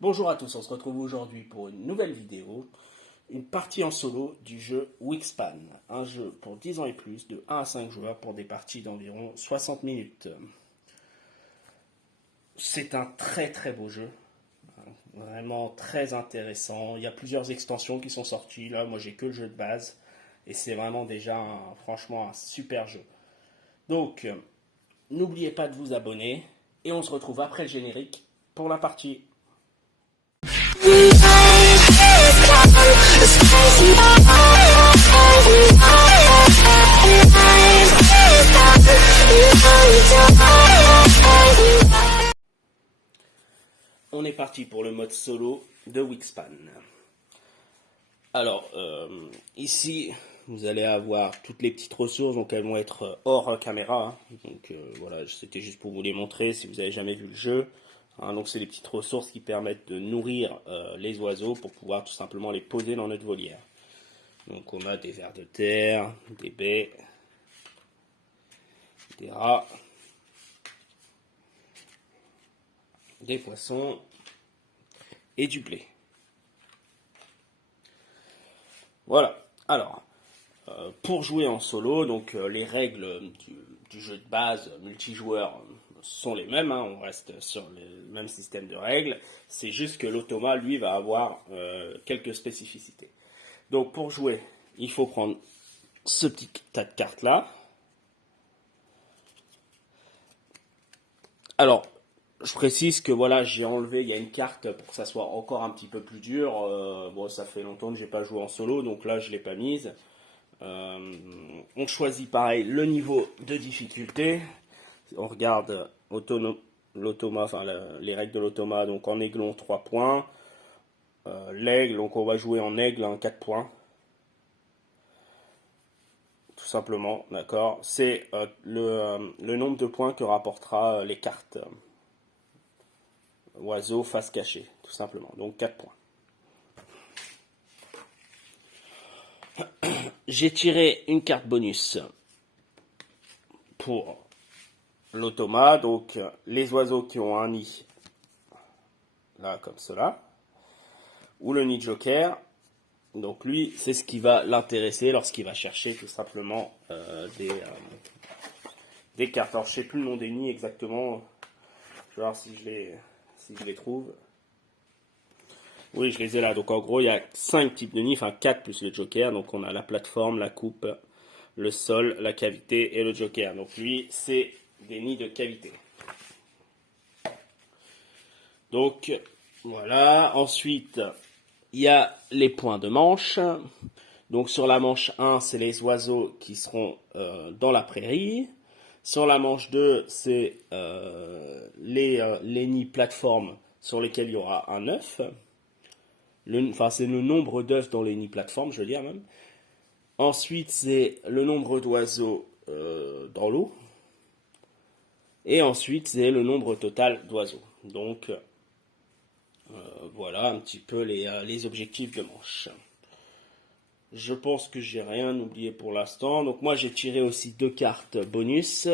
Bonjour à tous, on se retrouve aujourd'hui pour une nouvelle vidéo, une partie en solo du jeu Wingspan, un jeu pour 10 ans et plus, de 1 à 5 joueurs pour des parties d'environ 60 minutes. C'est un très très beau jeu, vraiment très intéressant. Il y a plusieurs extensions qui sont sorties, là moi j'ai que le jeu de base, et c'est vraiment déjà franchement un super jeu. Donc, n'oubliez pas de vous abonner, et on se retrouve après le générique pour la partie. On est parti pour le mode solo de Wingspan. Alors, ici, vous allez avoir toutes les petites ressources, donc elles vont être hors caméra. Donc voilà, c'était juste pour vous les montrer si vous n'avez jamais vu le jeu. Donc c'est les petites ressources qui permettent de nourrir les oiseaux pour pouvoir tout simplement les poser dans notre volière. Donc on a des vers de terre, des baies, des rats, des poissons et du blé. Voilà. Alors, pour jouer en solo, donc les règles du jeu de base multijoueur sont les mêmes, on reste sur le même système de règles, c'est juste que l'automa, lui, va avoir quelques spécificités. Donc pour jouer, il faut prendre ce petit tas de cartes là. Alors, je précise que voilà, j'ai enlevé, il y a une carte pour que ça soit encore un petit peu plus dur. Bon, ça fait longtemps que j'ai pas joué en solo, donc là je l'ai pas mise. On choisit pareil le niveau de difficulté. On regarde l'automa, enfin les règles de l'automa. Donc en aiglon 3 points. L'aigle, donc on va jouer en aigle 4 points. Tout simplement, d'accord. C'est le nombre de points que rapportera les cartes. Oiseau face cachée, tout simplement. Donc 4 points. J'ai tiré une carte bonus pour l'automa. Donc les oiseaux qui ont un nid, là comme cela, ou le nid joker. Donc lui, c'est ce qui va l'intéresser lorsqu'il va chercher tout simplement des cartes. Alors je sais plus le nom des nids exactement. Je vais voir si je les trouve. Oui, je les ai là. Donc en gros, il y a 5 types de nids, enfin 4 plus le joker. Donc on a la plateforme, la coupe, le sol, la cavité et le joker. Donc lui, c'est des nids de cavité. Donc voilà. Ensuite, il y a les points de manche. Donc sur la manche 1, c'est les oiseaux qui seront dans la prairie. Sur la manche 2, c'est les nids plateformes sur lesquels il y aura un œuf. C'est le nombre d'œufs dans les nids plateformes, je veux dire même. Ensuite, c'est le nombre d'oiseaux dans l'eau. Et ensuite, c'est le nombre total d'oiseaux. Donc, voilà un petit peu les objectifs de manche. Je pense que j'ai rien oublié pour l'instant. Donc moi, j'ai tiré aussi 2 cartes bonus.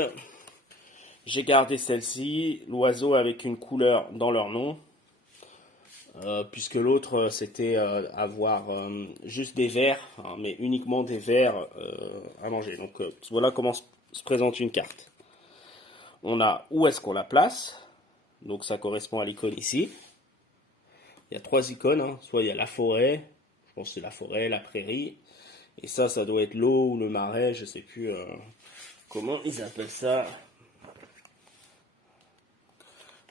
J'ai gardé celle-ci, l'oiseau avec une couleur dans leur nom. Puisque l'autre c'était avoir juste des vers, mais uniquement des vers à manger. Donc voilà comment se présente une carte. On a où est-ce qu'on la place, donc ça correspond à l'icône ici. Il y a 3 icônes, soit il y a la forêt, je pense que c'est la forêt, la prairie, et ça doit être l'eau ou le marais, je sais plus comment ils appellent ça.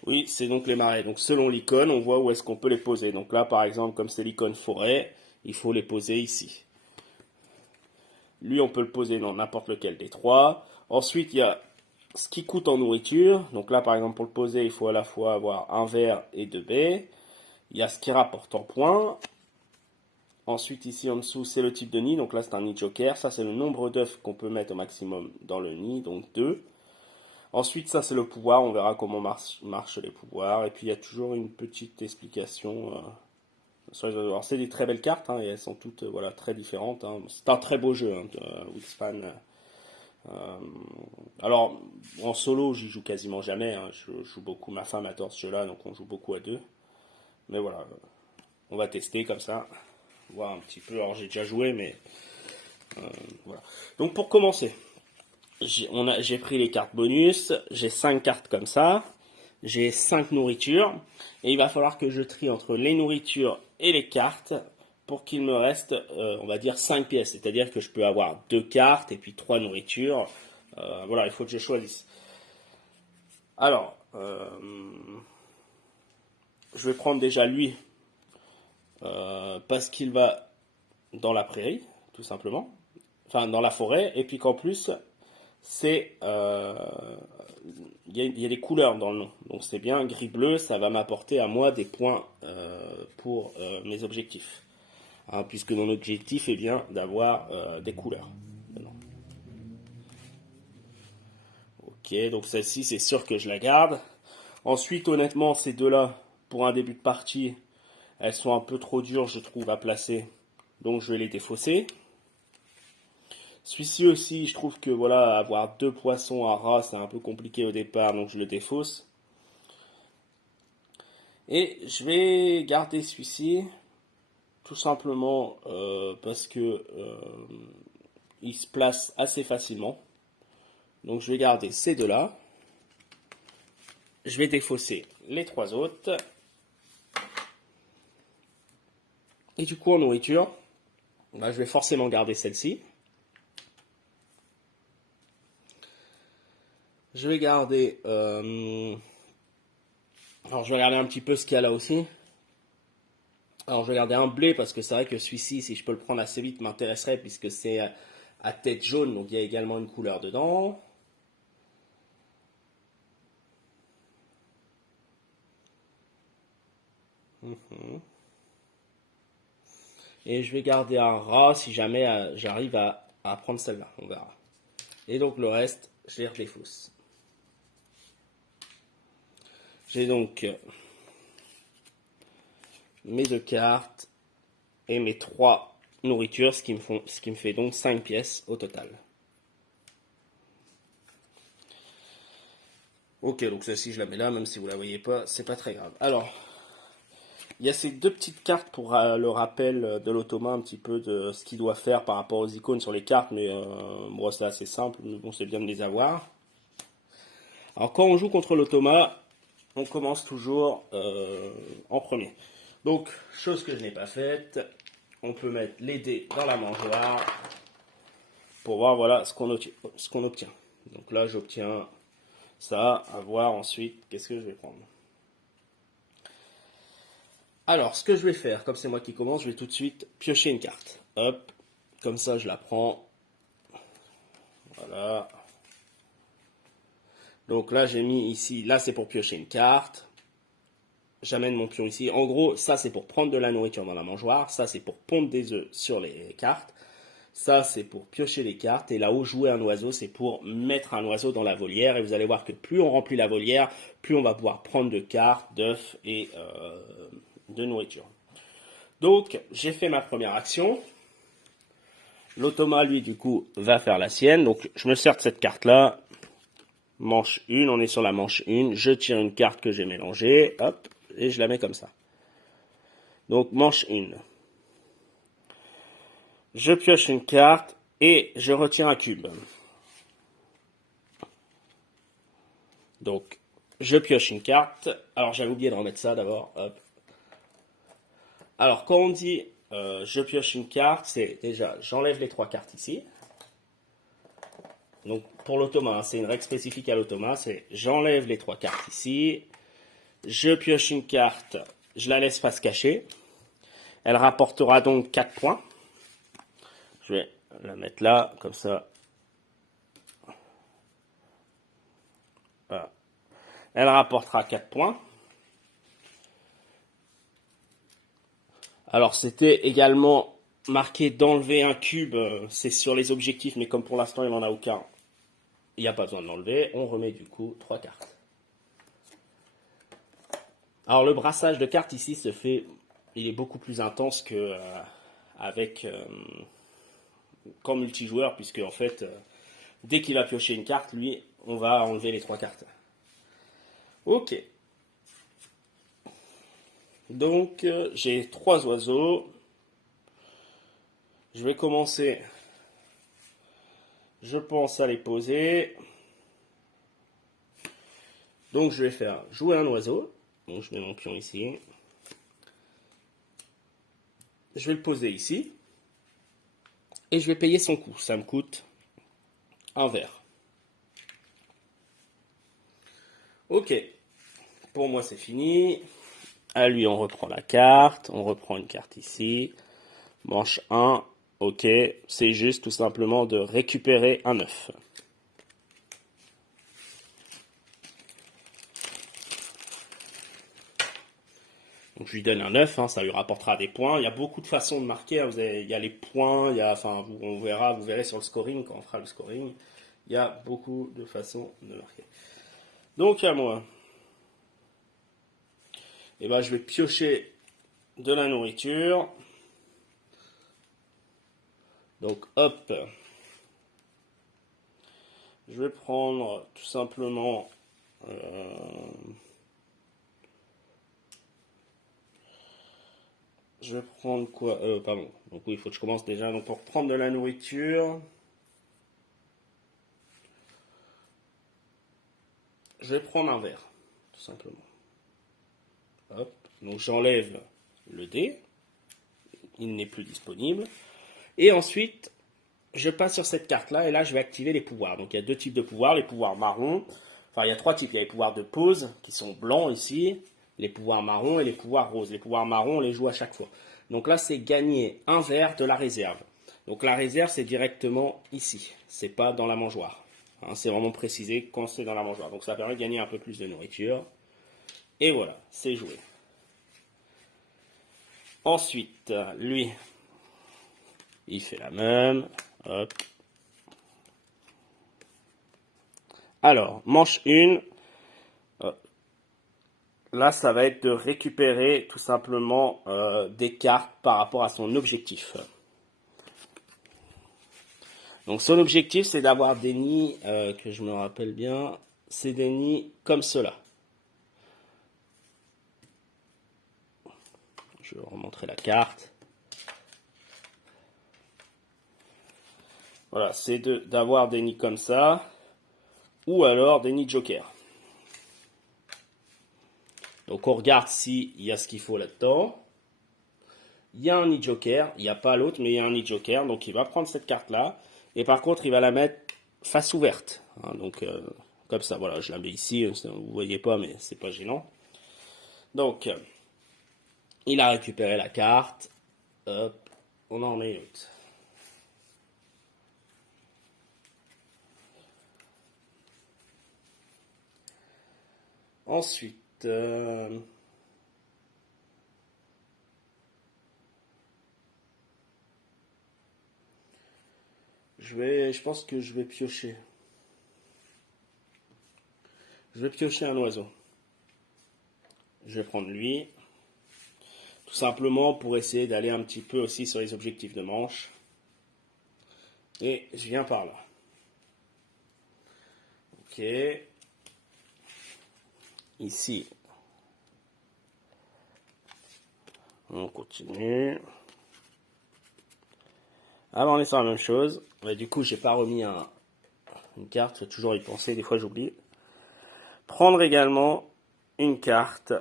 Oui, c'est donc les marais. Donc selon l'icône, on voit où est-ce qu'on peut les poser. Donc là, par exemple, comme c'est l'icône forêt, il faut les poser ici. Lui, on peut le poser dans n'importe lequel des 3. Ensuite, il y a ce qui coûte en nourriture. Donc là, par exemple, pour le poser, il faut à la fois avoir un ver et 2 baies. Il y a ce qui rapporte en points. Ensuite, ici en dessous, c'est le type de nid. Donc là, c'est un nid joker. Ça, c'est le nombre d'œufs qu'on peut mettre au maximum dans le nid, donc 2. Ensuite, ça c'est le pouvoir, on verra comment marchent les pouvoirs. Et puis il y a toujours une petite explication. Alors, c'est des très belles cartes, et elles sont toutes voilà, très différentes. C'est un très beau jeu, Wingspan. Alors, en solo, j'y joue quasiment jamais. Je joue beaucoup, ma femme adore ce jeu-là, donc on joue beaucoup à 2. Mais voilà, on va tester comme ça, voir un petit peu. Alors j'ai déjà joué, mais voilà. Donc pour commencer, j'ai pris les cartes bonus, j'ai 5 cartes comme ça, j'ai 5 nourritures, et il va falloir que je trie entre les nourritures et les cartes pour qu'il me reste, on va dire, 5 pièces. C'est-à-dire que je peux avoir 2 cartes et puis 3 nourritures. Voilà, il faut que je choisisse. Alors, je vais prendre déjà lui, parce qu'il va dans la prairie, tout simplement. Enfin, dans la forêt, et puis qu'en plus, c'est il y a des couleurs dans le nom. Donc c'est bien gris-bleu, ça va m'apporter à moi des points pour mes objectifs. Hein, puisque mon objectif est bien d'avoir des couleurs. Ok, donc celle-ci, c'est sûr que je la garde. Ensuite, honnêtement, ces deux-là, pour un début de partie, elles sont un peu trop dures, je trouve, à placer. Donc je vais les défausser. Celui-ci aussi, je trouve que voilà, avoir 2 poissons à ras, c'est un peu compliqué au départ, donc je le défausse. Et je vais garder celui-ci, tout simplement parce que il se place assez facilement. Donc je vais garder ces deux-là. Je vais défausser les 3 autres. Et du coup, en nourriture, bah, je vais forcément garder celle-ci. Je vais garder... alors, je vais regarder un petit peu ce qu'il y a là aussi. Alors, je vais garder un blé parce que c'est vrai que celui-ci, si je peux le prendre assez vite, m'intéresserait puisque c'est à tête jaune. Donc, il y a également une couleur dedans. Et je vais garder un rat si jamais j'arrive à prendre celle-là. On verra. Et donc, le reste, je les redéfausse. J'ai donc mes 2 cartes et mes 3 nourritures, ce qui me fait donc 5 pièces au total. Ok, donc celle-ci je la mets là, même si vous la voyez pas, c'est pas très grave. Alors, il y a ces 2 petites cartes pour le rappel de l'automa, un petit peu de ce qu'il doit faire par rapport aux icônes sur les cartes, mais bon, c'est assez simple, mais bon, c'est bien de les avoir. Alors, quand on joue contre l'automa, on commence toujours en premier. Donc, chose que je n'ai pas faite, on peut mettre les dés dans la mangeoire pour voir voilà ce qu'on obtient. Donc là, j'obtiens ça, à voir ensuite qu'est-ce que je vais prendre. Alors, ce que je vais faire, comme c'est moi qui commence, je vais tout de suite piocher une carte. Hop, comme ça je la prends. Voilà. Donc là, j'ai mis ici, là c'est pour piocher une carte. J'amène mon pion ici. En gros, ça c'est pour prendre de la nourriture dans la mangeoire. Ça c'est pour pondre des œufs sur les cartes. Ça c'est pour piocher les cartes. Et là-haut, jouer un oiseau, c'est pour mettre un oiseau dans la volière. Et vous allez voir que plus on remplit la volière, plus on va pouvoir prendre de cartes, d'œufs et de nourriture. Donc, j'ai fait ma première action. L'automa, lui, du coup, va faire la sienne. Donc, je me sers de cette carte-là. Manche 1, on est sur la manche 1. Je tire une carte que j'ai mélangée. Hop, et je la mets comme ça. Donc, manche 1. Je pioche une carte et je retire un cube. Donc, je pioche une carte. Alors, j'avais oublié de remettre ça d'abord. Hop. Alors, quand on dit je pioche une carte, c'est déjà, j'enlève les 3 cartes ici. Donc, pour l'automa, hein, c'est une règle spécifique à l'automa, c'est j'enlève les 3 cartes ici. Je pioche une carte, je la laisse face cachée. Elle rapportera donc 4 points. Je vais la mettre là, comme ça. Voilà. Elle rapportera 4 points. Alors, c'était également marqué d'enlever un cube. C'est sur les objectifs, mais comme pour l'instant, il n'en a aucun. Il n'y a pas besoin de l'enlever. On remet du coup 3 cartes. Alors, le brassage de cartes ici se fait... Il est beaucoup plus intense que avec... qu'en multijoueur, puisque en fait, dès qu'il va piocher une carte, lui, on va enlever les 3 cartes. Ok. Donc, j'ai 3 oiseaux. Je vais commencer, je pense, à les poser. Donc, je vais faire jouer un oiseau. Donc, je mets mon pion ici. Je vais le poser ici. Et je vais payer son coût. Ça me coûte un vert. Ok. Pour moi, c'est fini. À lui, on reprend la carte. On reprend une carte ici. Manche 1. Ok. C'est juste tout simplement de récupérer un œuf. Donc je lui donne un 9, hein, ça lui rapportera des points. Il y a beaucoup de façons de marquer. Hein. Il y a les points, vous verrez sur le scoring quand on fera le scoring. Il y a beaucoup de façons de marquer. Donc à moi, je vais piocher de la nourriture. Donc hop, je vais prendre tout simplement je vais prendre quoi pardon. Donc oui, il faut que je commence déjà. Donc pour prendre de la nourriture, je vais prendre un verre, tout simplement. Hop. Donc j'enlève le dé. Il n'est plus disponible. Et ensuite, je passe sur cette carte-là et là, je vais activer les pouvoirs. Donc il y a 2 types de pouvoirs. Les pouvoirs marrons. Enfin, il y a 3 types. Il y a les pouvoirs de pause qui sont blancs ici. Les pouvoirs marrons et les pouvoirs roses. Les pouvoirs marrons, on les joue à chaque fois. Donc là, c'est gagner un vert de la réserve. Donc la réserve, c'est directement ici. C'est pas dans la mangeoire. Hein, c'est vraiment précisé quand c'est dans la mangeoire. Donc ça permet de gagner un peu plus de nourriture. Et voilà, c'est joué. Ensuite, lui, il fait la même. Hop. Alors, manche 1. Là, ça va être de récupérer tout simplement des cartes par rapport à son objectif. Donc son objectif, c'est d'avoir des nids, que je me rappelle bien, c'est des nids comme cela. Je vais remontrer la carte. Voilà, c'est d'avoir des nids comme ça, ou alors des nids joker. Donc on regarde s'il y a ce qu'il faut là-dedans. Il y a un nid joker, il n'y a pas l'autre, mais il y a un nid joker. Donc il va prendre cette carte-là. Et par contre, il va la mettre face ouverte. Hein, donc comme ça, voilà, je la mets ici. Vous ne voyez pas, mais c'est pas gênant. Donc, il a récupéré la carte. Hop, on en met une autre. Ensuite, je pense que je vais piocher. Je vais piocher un oiseau. Je vais prendre lui. Tout simplement pour essayer d'aller un petit peu aussi sur les objectifs de manche. Et je viens par là. Ok. Ici. On continue. Ah, on est sur la même chose. Mais du coup, j'ai pas remis une carte. Faut toujours y penser. Des fois, j'oublie. Prendre également une carte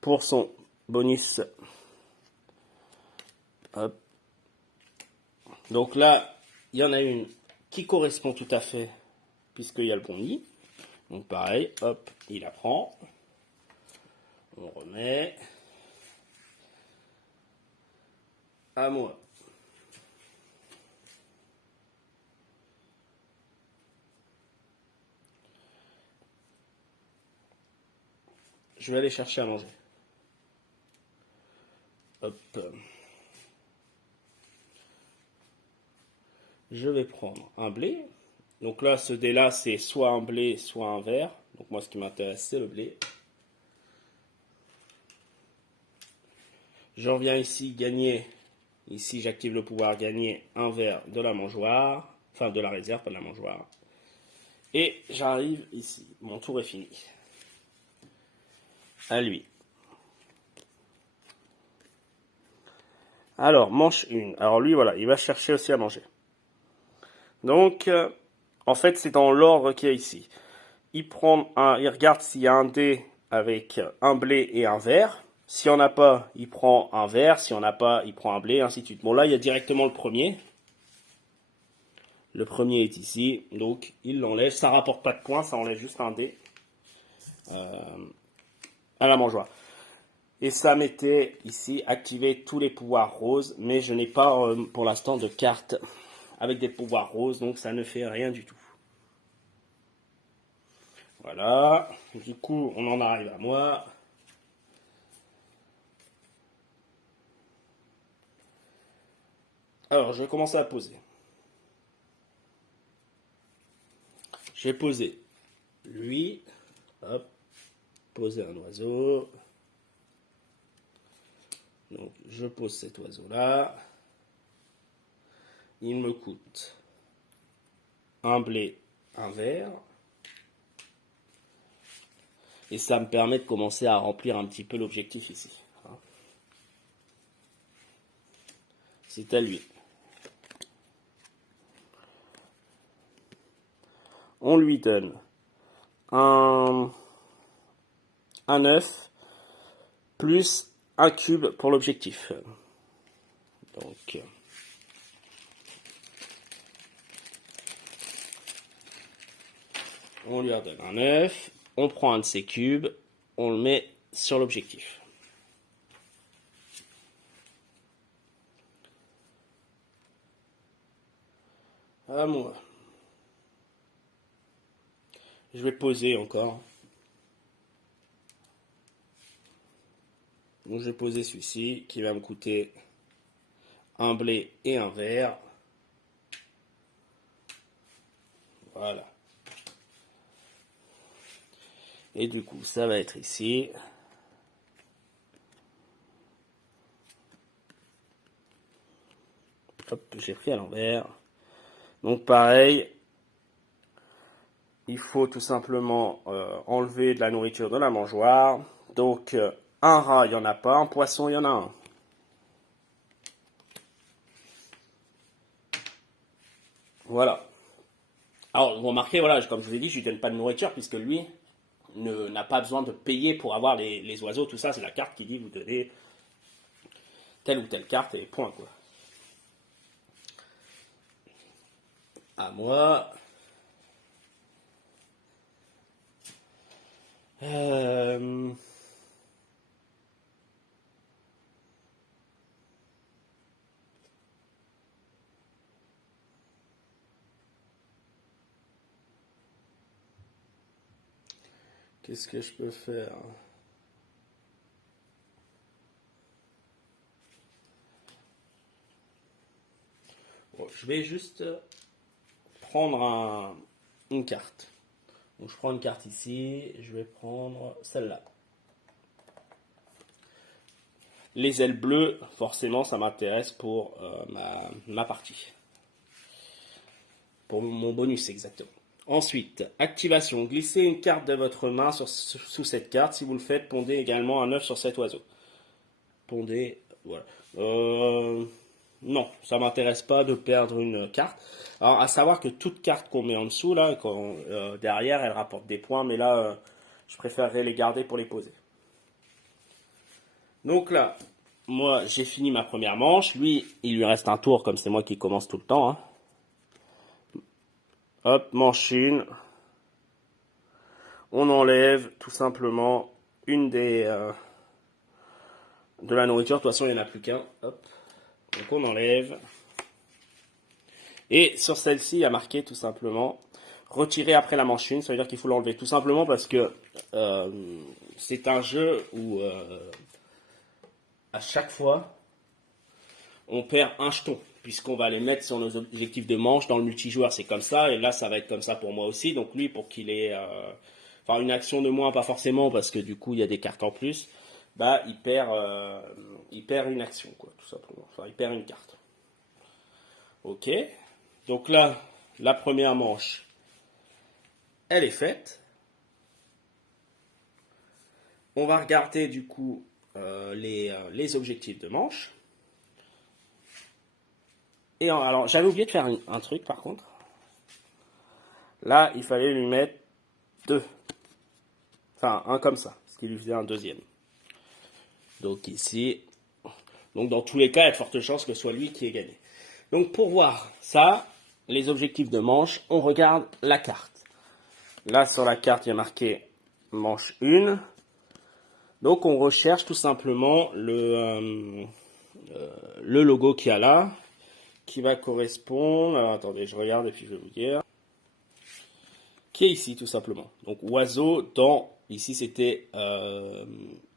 pour son bonus. Hop. Donc là, il y en a une qui correspond tout à fait, puisqu'il y a le bon nid. Donc pareil, hop, il la prend. On remet. À moi. Je vais aller chercher à manger. Hop. Je vais prendre un blé. Donc là, ce dé-là, c'est soit un blé, soit un vert. Donc moi, ce qui m'intéresse, c'est le blé. J'en viens ici gagner. Ici, j'active le pouvoir gagner un vert de la mangeoire. Enfin, de la réserve, pas de la mangeoire. Et j'arrive ici. Mon tour est fini. À lui. Alors, manche 1. Alors lui, voilà, il va chercher aussi à manger. Donc, en fait, c'est dans l'ordre qu'il y a ici. Il regarde s'il y a un dé avec un blé et un vert. Si on n'a pas, il prend un vert. Si on n'a pas, il prend un blé, ainsi de suite. Bon, là, il y a directement le premier. Le premier est ici, donc il l'enlève. Ça rapporte pas de points, ça enlève juste un dé à la mangeoire. Et ça mettait ici, activer tous les pouvoirs roses, mais je n'ai pas pour l'instant de carte avec des pouvoirs roses, donc ça ne fait rien du tout. Voilà, du coup on en arrive à moi. Alors je vais commencer à poser. J'ai posé lui, hop, poser un oiseau. Donc je pose cet oiseau là. Il me coûte un blé, un vert. Et ça me permet de commencer à remplir un petit peu l'objectif ici. C'est à lui. On lui donne un œuf plus un cube pour l'objectif. Donc, on lui redonne un œuf, on prend un de ses cubes, on le met sur l'objectif. À moi. Je vais poser encore. Donc je vais poser celui-ci qui va me coûter un blé et un vert. Voilà. Et du coup, ça va être ici. Hop, j'ai pris à l'envers. Donc pareil, il faut tout simplement enlever de la nourriture de la mangeoire. Donc un rat, il n'y en a pas. Un poisson, il y en a un. Voilà. Alors, vous remarquez, voilà, comme je vous ai dit, je ne lui donne pas de nourriture puisque lui n'a pas besoin de payer pour avoir les oiseaux, tout ça. C'est la carte qui dit vous donnez telle ou telle carte et point, quoi. À moi. Euh, Qu'est-ce que je peux faire? Bon, je vais juste prendre une carte. Donc je prends une carte ici, je vais prendre celle-là. Les ailes bleues, forcément, ça m'intéresse pour ma partie. Pour mon bonus, exactement. Ensuite, activation. Glissez une carte de votre main sous cette carte. Si vous le faites, pondez également un œuf sur cet oiseau. Pondez, voilà. Non, ça m'intéresse pas de perdre une carte. Alors, à savoir que toute carte qu'on met en dessous, là, derrière, elle rapporte des points, mais là, je préférerais les garder pour les poser. Donc là, moi, j'ai fini ma première manche. Lui, il lui reste un tour, comme c'est moi qui commence tout le temps. Hein. Hop, manche 1. On enlève tout simplement une de la nourriture. De toute façon, il n'y en a plus qu'un. Hop. Donc on enlève. Et sur celle-ci, il y a marqué tout simplement retirer après la manche 1. Ça veut dire qu'il faut l'enlever. Tout simplement parce que c'est un jeu où à chaque fois, on perd un jeton. Puisqu'on va les mettre sur nos objectifs de manche. Dans le multijoueur, c'est comme ça. Et là, ça va être comme ça pour moi aussi. Donc lui, pour qu'il ait une action de moins, pas forcément, parce que du coup, il y a des cartes en plus. Bah, il perd une action, quoi, tout simplement. Enfin, il perd une carte. Ok. Donc là, la première manche, elle est faite. On va regarder du coup les objectifs de manche. Et alors, j'avais oublié de faire un truc par contre. Là, il fallait lui mettre 2. Enfin, un comme ça, ce qui lui faisait un deuxième. Donc ici, donc dans tous les cas, il y a de fortes chances que ce soit lui qui ait gagné. Donc pour voir ça, les objectifs de manche, on regarde la carte. Là, sur la carte, il y a marqué manche 1. Donc on recherche tout simplement le logo qu'il y a là, qui va correspondre, alors attendez, je regarde et puis je vais vous dire, qui est ici tout simplement. Donc oiseau dans, ici c'était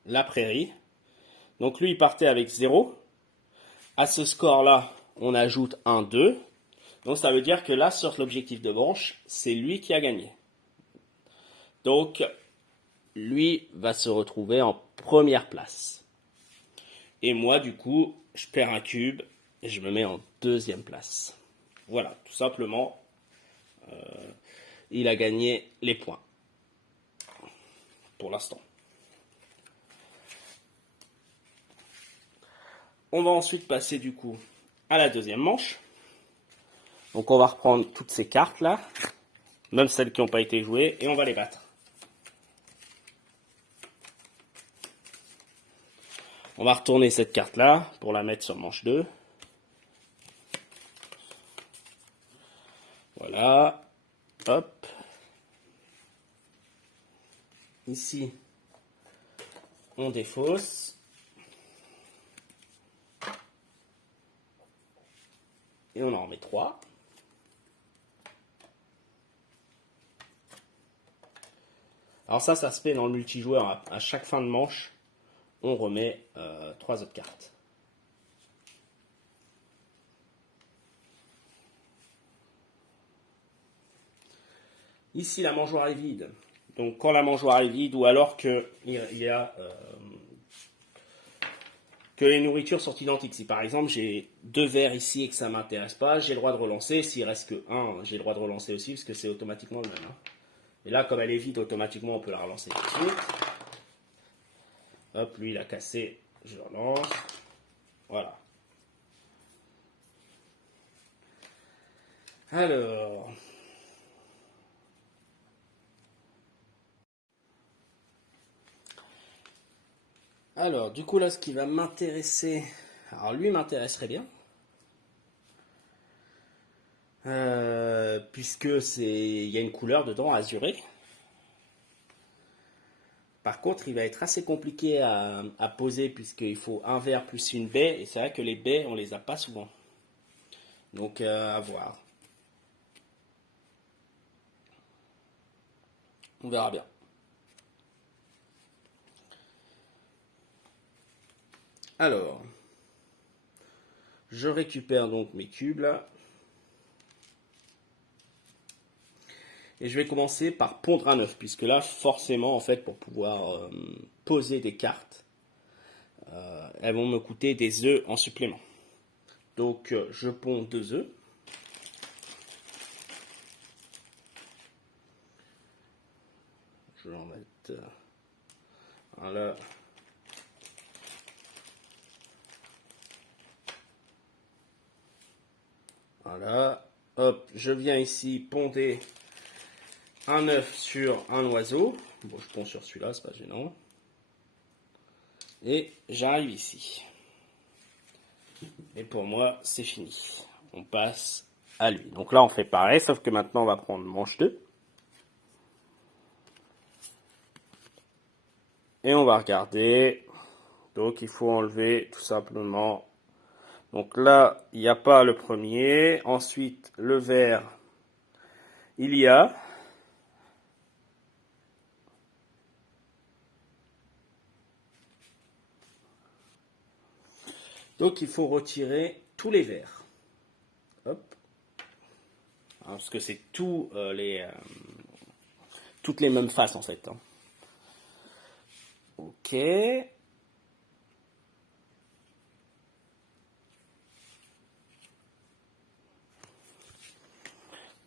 la prairie. Donc lui il partait avec 0. À ce score là, on ajoute un 2. Donc ça veut dire que là sur l'objectif de manche, c'est lui qui a gagné. Donc lui va se retrouver en première place. Et moi du coup, je perds un cube et je me mets en deuxième place. Voilà, tout simplement, il a gagné les points. Pour l'instant. On va ensuite passer du coup à la deuxième manche. Donc on va reprendre toutes ces cartes là, même celles qui n'ont pas été jouées, et on va les battre. On va retourner cette carte là pour la mettre sur manche 2. Voilà. Hop. Ici, on défausse. Et on en remet 3. Alors ça se fait dans le multijoueur. À chaque fin de manche, on remet 3 autres cartes. Ici, la mangeoire est vide. Donc quand la mangeoire est vide, ou alors qu'il y a que les nourritures sont identiques. Si par exemple j'ai 2 verres ici et que ça ne m'intéresse pas, j'ai le droit de relancer. S'il reste que 1, j'ai le droit de relancer aussi parce que c'est automatiquement le même. Hein. Et là, comme elle est vide, automatiquement on peut la relancer tout de suite. Hop, lui il a cassé, je relance. Voilà. Alors, du coup là, ce qui va m'intéresser, alors lui m'intéresserait bien, puisque il y a une couleur dedans azurée. Par contre, il va être assez compliqué à poser puisqu'il faut un verre plus une baie, et c'est vrai que les baies, on les a pas souvent. Donc à voir. On verra bien. Alors, je récupère donc mes cubes là. Et je vais commencer par pondre un œuf, puisque là, forcément, en fait, pour pouvoir poser des cartes, elles vont me coûter des œufs en supplément. Donc, je ponds 2 œufs. Je vais en mettre un là. Voilà. Hop, je viens ici ponder un œuf sur un oiseau. Bon, je ponds sur celui-là, c'est pas gênant. Et j'arrive ici. Et pour moi, c'est fini. On passe à lui. Donc là, on fait pareil, sauf que maintenant, on va prendre manche 2. Et on va regarder. Donc, il faut enlever tout simplement. Donc là, il n'y a pas le premier. Ensuite, le vert, il y a. Donc, il faut retirer tous les verts. Hop. Parce que c'est toutes les mêmes faces en fait. Hein. Ok.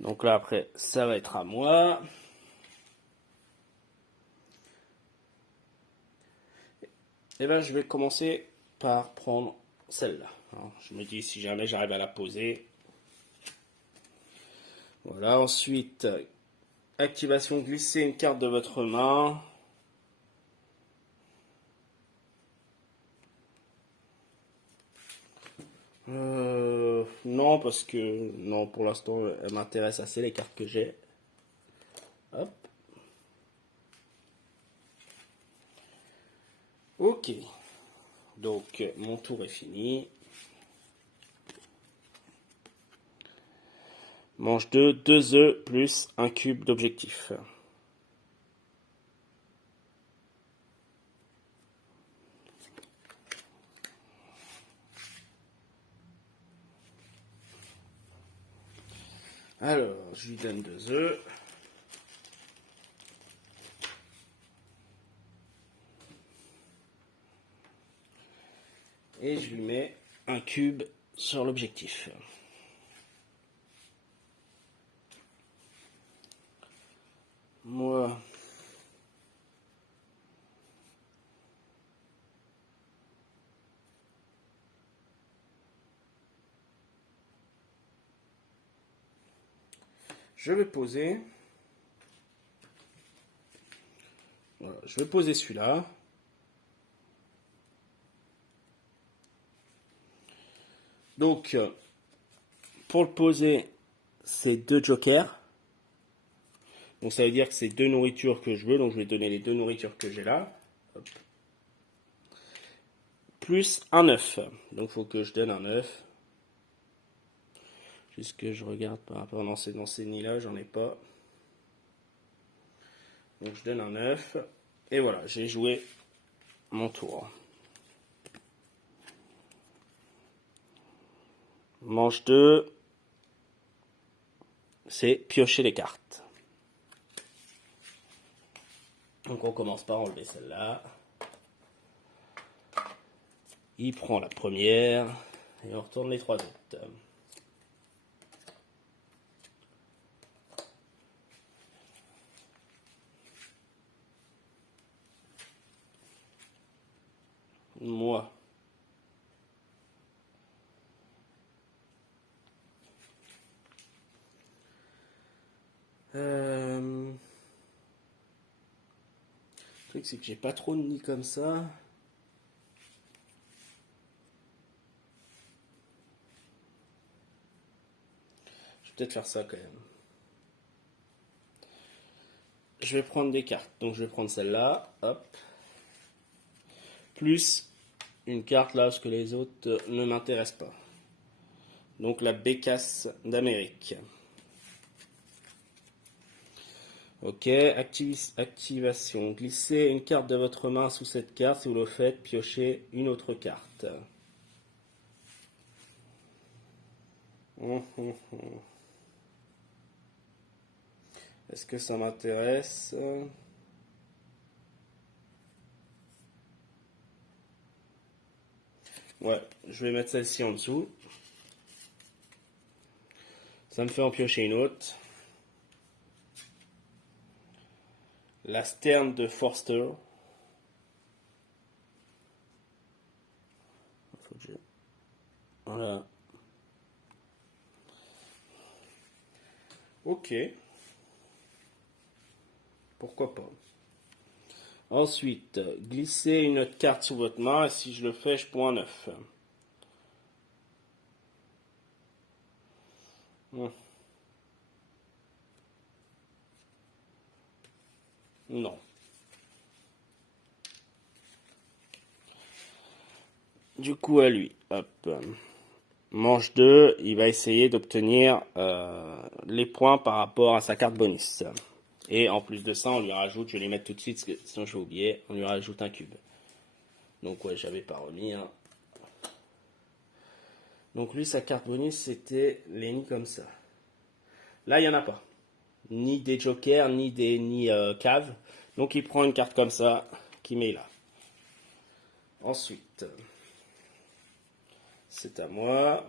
Donc là après, ça va être à moi. Et ben je vais commencer par prendre celle-là. Je me dis si jamais j'arrive à la poser. Voilà, ensuite, activation, glissez une carte de votre main. Non, parce que non, pour l'instant, elle m'intéresse assez les cartes que j'ai. Hop. Ok. Donc, mon tour est fini. Manche 2, 2 œufs plus un cube d'objectif. Alors, je lui donne 2 œufs. Et je lui mets un cube sur l'objectif. Moi, je vais poser. Voilà, je vais poser celui-là. Donc, pour le poser, c'est 2 jokers. Donc ça veut dire que c'est 2 nourritures que je veux. Donc je vais donner les 2 nourritures que j'ai là. Hop. Plus un œuf. Donc il faut que je donne un œuf. Juste que je regarde par rapport dans ces nids-là, j'en ai pas. Donc je donne un œuf. Et voilà, j'ai joué mon tour. Manche 2. C'est piocher les cartes. Donc on commence par enlever celle-là. Il prend la première et on retourne les 3 autres. Moi. Le truc c'est que j'ai pas trop de nids comme ça. Je vais peut-être faire ça quand même. Je vais prendre des cartes. Donc je vais prendre celle-là. Hop. Plus une carte là parce que les autres ne m'intéressent pas. Donc la bécasse d'Amérique. Ok, activation. Glissez une carte de votre main sous cette carte. Si vous le faites, piochez une autre carte. Est-ce que ça m'intéresse? Ouais, je vais mettre celle-ci en dessous. Ça me fait en piocher une autre. La sterne de Forster. Voilà. Ok. Pourquoi pas. Ensuite, glissez une autre carte sous votre main et si je le fais, je prends un 9. Non. Du coup, à lui, hop. Manche 2, il va essayer d'obtenir les points par rapport à sa carte bonus. Et en plus de ça, on lui rajoute, je vais les mettre tout de suite, parce que sinon je vais oublier, on lui rajoute un cube. Donc ouais, j'avais pas remis. Hein. Donc lui, sa carte bonus, c'était les nids comme ça. Là, il n'y en a pas. Ni des jokers, ni des nids caves. Donc il prend une carte comme ça, qu'il met là. Ensuite, c'est à moi.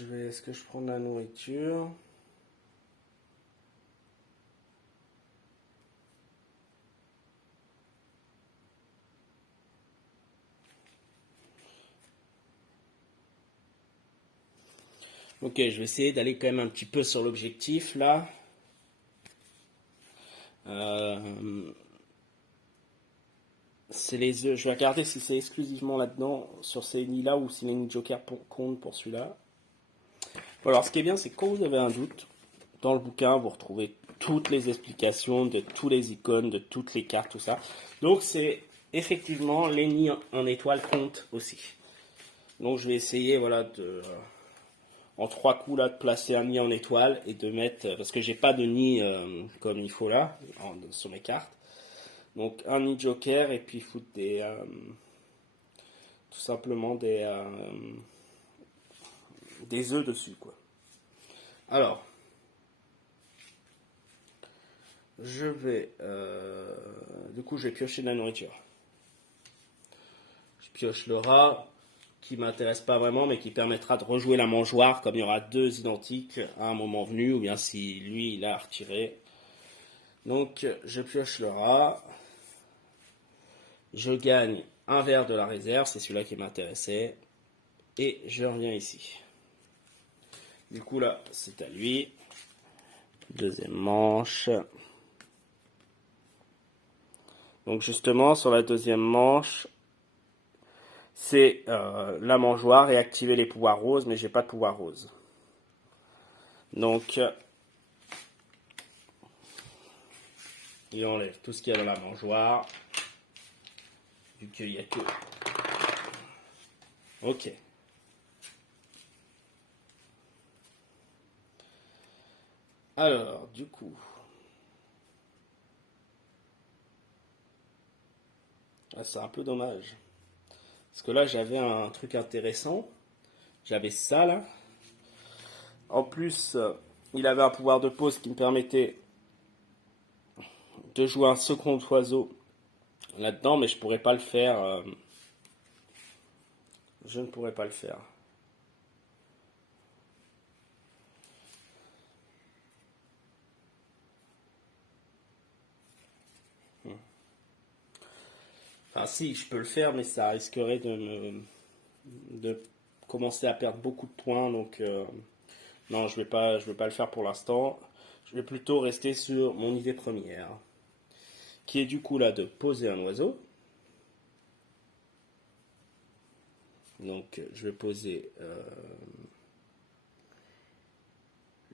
Est-ce que je prends de la nourriture? Ok, je vais essayer d'aller quand même un petit peu sur l'objectif là. C'est les œufs. Je vais regarder si c'est exclusivement là-dedans, sur ces nids-là, ou si les nids Joker comptent pour celui-là. Bon, alors, ce qui est bien, c'est que quand vous avez un doute, dans le bouquin, vous retrouvez toutes les explications de tous les icônes, de toutes les cartes, tout ça. Donc, c'est effectivement, les nids en étoile comptent aussi. Donc, je vais essayer, voilà, en 3 coups, là, de placer un nid en étoile et de mettre, parce que j'ai pas de nid comme il faut là, sur mes cartes. Donc, un nid Joker et puis foutre tout simplement des œufs dessus, quoi. Alors, du coup, je vais piocher de la nourriture. Je pioche le rat, qui m'intéresse pas vraiment, mais qui permettra de rejouer la mangeoire, comme il y aura 2 identiques à un moment venu, ou bien si lui, il a retiré. Donc, je pioche le rat. Je gagne un verre de la réserve, c'est celui-là qui m'intéressait. Et je reviens ici. Du coup, là, c'est à lui. Deuxième manche. Donc justement, sur la deuxième manche, c'est la mangeoire et activer les pouvoirs roses, mais j'ai pas de pouvoir rose. Donc, il enlève tout ce qu'il y a dans la mangeoire, vu qu'il n'y a que... Ok. Alors, du coup... Ah, c'est un peu dommage. Parce que là, j'avais un truc intéressant. J'avais ça, là. En plus, il avait un pouvoir de pause qui me permettait de jouer un second oiseau là-dedans, mais je pourrais pas le faire. Je ne pourrais pas le faire. Enfin, si, je peux le faire, mais ça risquerait de commencer à perdre beaucoup de points. Donc, non, je vais pas le faire pour l'instant. Je vais plutôt rester sur mon idée première, qui est du coup là de poser un oiseau. Donc, je vais poser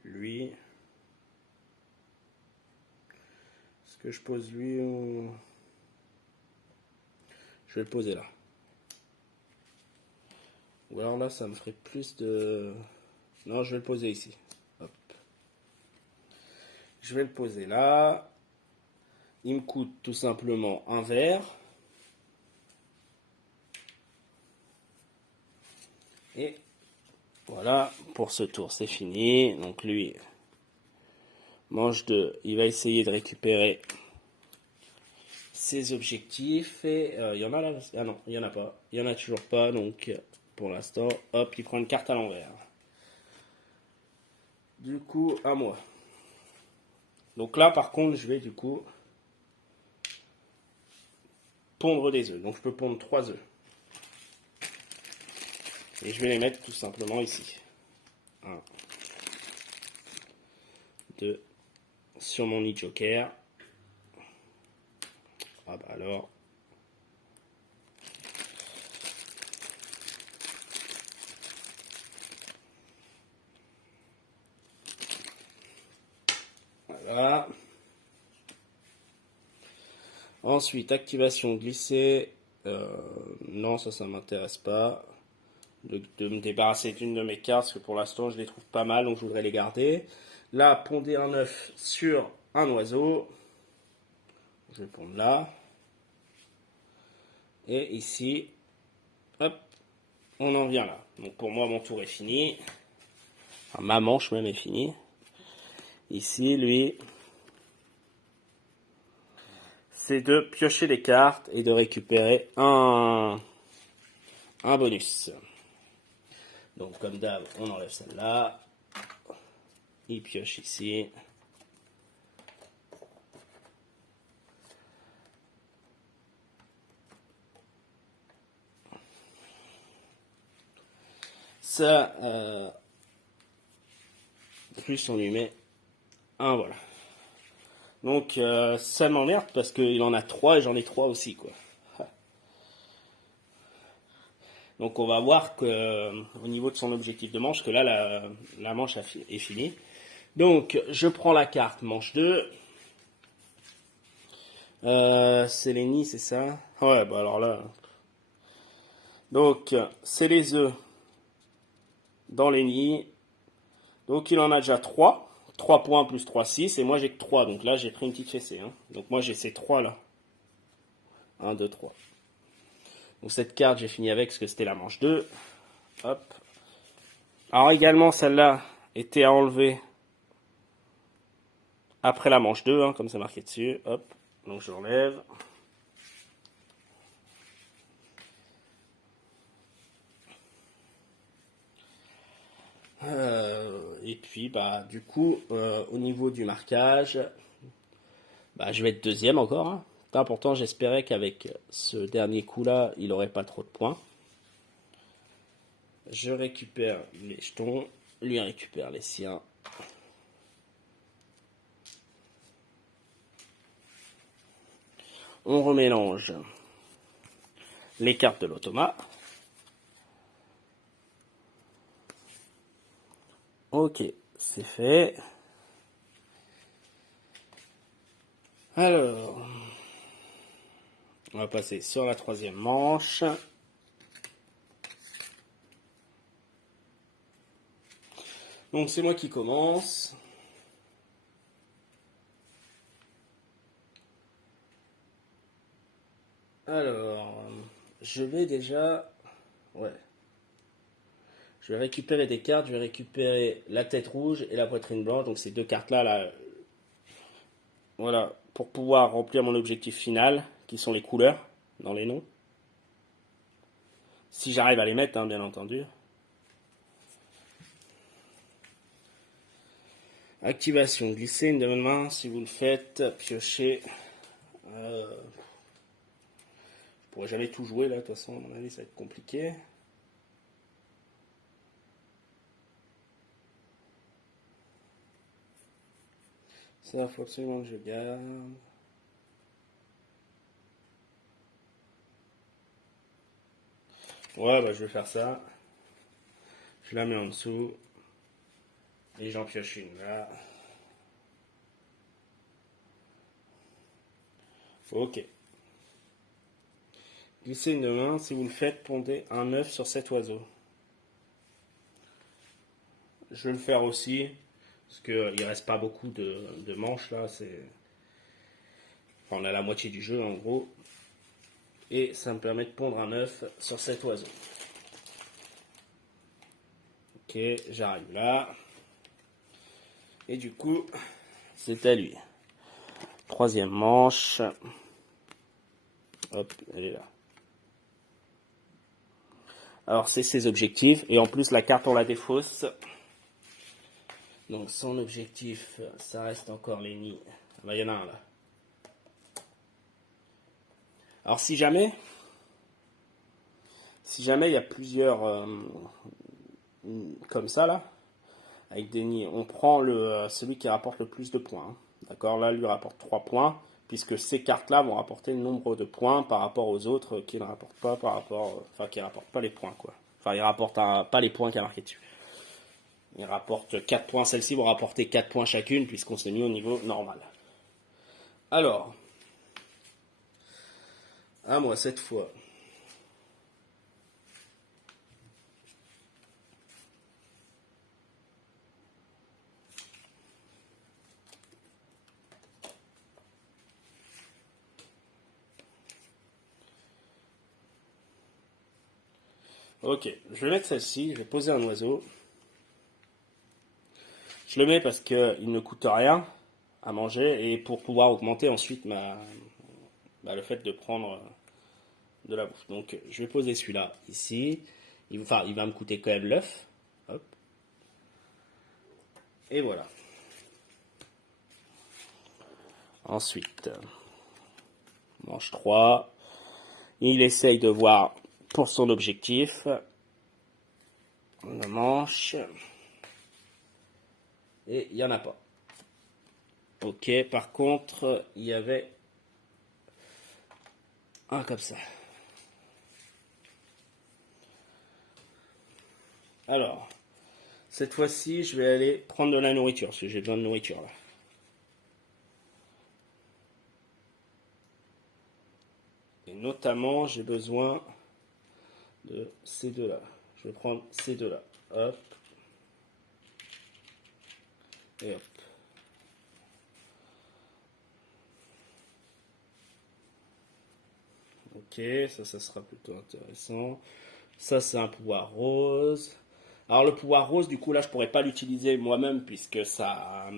lui. Est-ce que je pose lui ou... Je vais le poser là. Ou alors là, ça me ferait plus de... Non, je vais le poser ici. Hop. Je vais le poser là. Il me coûte tout simplement un verre. Et voilà, pour ce tour, c'est fini. Donc lui, manche 2, il va essayer de récupérer ses objectifs. Et il y en a là? Ah non, il n'y en a pas. Il n'y en a toujours pas, donc pour l'instant, hop, il prend une carte à l'envers. Du coup, à moi. Donc là, par contre, je vais du coup pondre des œufs. Donc je peux pondre 3 œufs. Et je vais les mettre tout simplement ici. 1, 2, sur mon nid Joker. Ah bah alors. Voilà. Ensuite, activation glissée. Non, ça m'intéresse pas. De me débarrasser d'une de mes cartes, parce que pour l'instant, je les trouve pas mal, donc je voudrais les garder. Là, ponder un œuf sur un oiseau. Je vais pondre là. Et ici, hop, on en vient là. Donc pour moi, mon tour est fini. Enfin, ma manche même est finie. Ici, lui, c'est de piocher des cartes et de récupérer un bonus. Donc comme d'hab, on enlève celle-là. Il pioche ici. Ça, plus on lui met un, voilà. Donc ça m'emmerde parce qu'il en a 3 et j'en ai 3 aussi, quoi. Donc on va voir que au niveau de son objectif de manche, que là la manche est finie. Donc je prends la carte manche 2. C'est les nids, c'est ça? Ouais, bah alors là. Donc c'est les œufs dans les nids. Donc il en a déjà 3. 3 points plus 3, 6. Et moi j'ai que 3. Donc là j'ai pris une petite fessée. Hein. Donc moi j'ai ces 3 là. 1, 2, 3. Donc cette carte j'ai fini avec parce que c'était la manche 2. Hop. Alors également celle-là était à enlever après la manche 2, hein, comme c'est marqué dessus. Hop. Donc je l'enlève. Et puis bah du coup au niveau du marquage, bah, je vais être deuxième encore. Hein. Là, pourtant j'espérais qu'avec ce dernier coup là il n'aurait pas trop de points. Je récupère les jetons, lui récupère les siens. On remélange les cartes de l'automa. Ok, c'est fait. Alors, on va passer sur la troisième manche. Donc c'est moi qui commence. Alors, je vais déjà... Ouais. Je vais récupérer des cartes. Je vais récupérer la tête rouge et la poitrine blanche. Donc ces deux cartes-là, là, voilà, pour pouvoir remplir mon objectif final, qui sont les couleurs dans les noms. Si j'arrive à les mettre, hein, bien entendu. Activation, glisser une de main si vous le faites, piocher. Je pourrais jamais tout jouer là, de toute façon, à mon avis, ça va être compliqué. Ça, il faut absolument que je garde. Ouais, bah je vais faire ça. Je la mets en dessous. Et j'en pioche une là. Ok. Glissez une main, si vous le faites, pondez un œuf sur cet oiseau. Je vais le faire aussi, parce qu'il reste pas beaucoup de manches là. Enfin, on a la moitié du jeu en gros. Et ça me permet de pondre un œuf sur cet oiseau. Ok, j'arrive là. Et du coup, c'est à lui. Troisième manche. Hop, elle est là. Alors c'est ses objectifs. Et en plus la carte on la défausse. Donc son objectif, ça reste encore les nids. Là il y en a un là. Alors si jamais il y a plusieurs comme ça là, avec des nids, on prend celui qui rapporte le plus de points. Hein. D'accord, là lui rapporte 3 points, puisque ces cartes-là vont rapporter le nombre de points par rapport aux autres qui ne rapportent pas qui rapportent pas les points quoi. Enfin, ils rapportent pas les points qu'il y a marqué dessus. Ils rapportent 4 points, celles-ci vont rapporter 4 points chacune, puisqu'on s'est mis au niveau normal. Alors, à moi cette fois. Ok, je vais mettre celle-ci, je vais poser un oiseau. Je le mets parce qu'il ne coûte rien à manger et pour pouvoir augmenter ensuite le fait de prendre de la bouffe. Donc je vais poser celui-là ici il va me coûter quand même l'œuf. Hop. Et voilà. Ensuite, manche 3. Il essaye de voir pour son objectif. On manche. Et il n'y en a pas. Ok, par contre, il y avait un comme ça. Alors, cette fois-ci, je vais aller prendre de la nourriture, parce que j'ai besoin de nourriture là. Et notamment, j'ai besoin de ces deux-là. Je vais prendre ces deux-là. Hop. Et hop. Ok, ça sera plutôt intéressant. Ça, c'est un pouvoir rose. Alors, le pouvoir rose, du coup, là, je pourrais pas l'utiliser moi-même, puisque ça...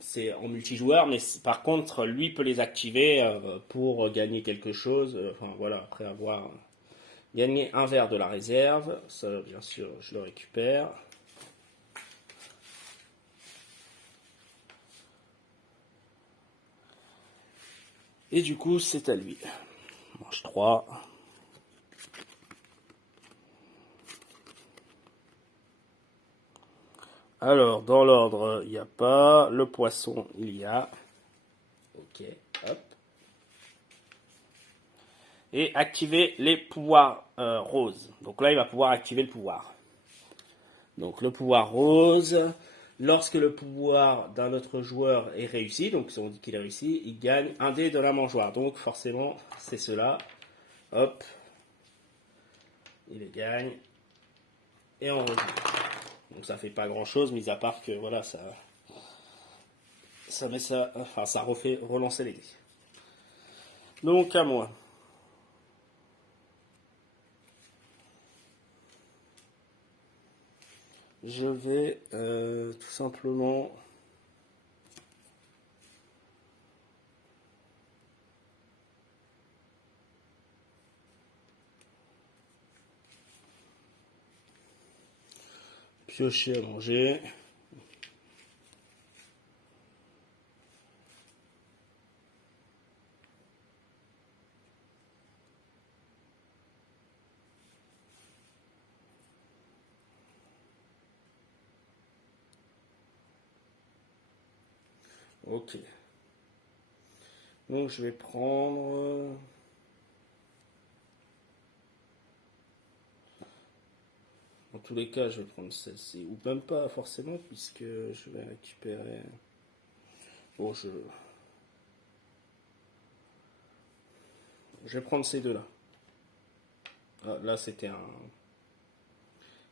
c'est en multijoueur, mais par contre, lui peut les activer pour gagner quelque chose. Enfin, voilà, après avoir gagné un verre de la réserve. Ça, bien sûr, je le récupère. Et du coup, c'est à lui. Manche 3. Alors, dans l'ordre, il n'y a pas. Le poisson, il y a. Ok, hop. Et activer les pouvoirs roses. Donc là, il va pouvoir activer le pouvoir. Donc le pouvoir rose, lorsque le pouvoir d'un autre joueur est réussi, donc si on dit qu'il est réussi, il gagne un dé de la mangeoire. Donc forcément, c'est cela. Hop. Il les gagne. Et on rejoue. Donc ça fait pas grand chose, mis à part que voilà, ça met ça. Enfin, ça refait relancer les dés. Donc à moi. Je vais tout simplement piocher à manger. Ok. Donc je vais prendre... Dans tous les cas, je vais prendre celle-ci. Ou même pas forcément, puisque je vais récupérer... Bon, je vais prendre ces deux-là. Ah, là, c'était un...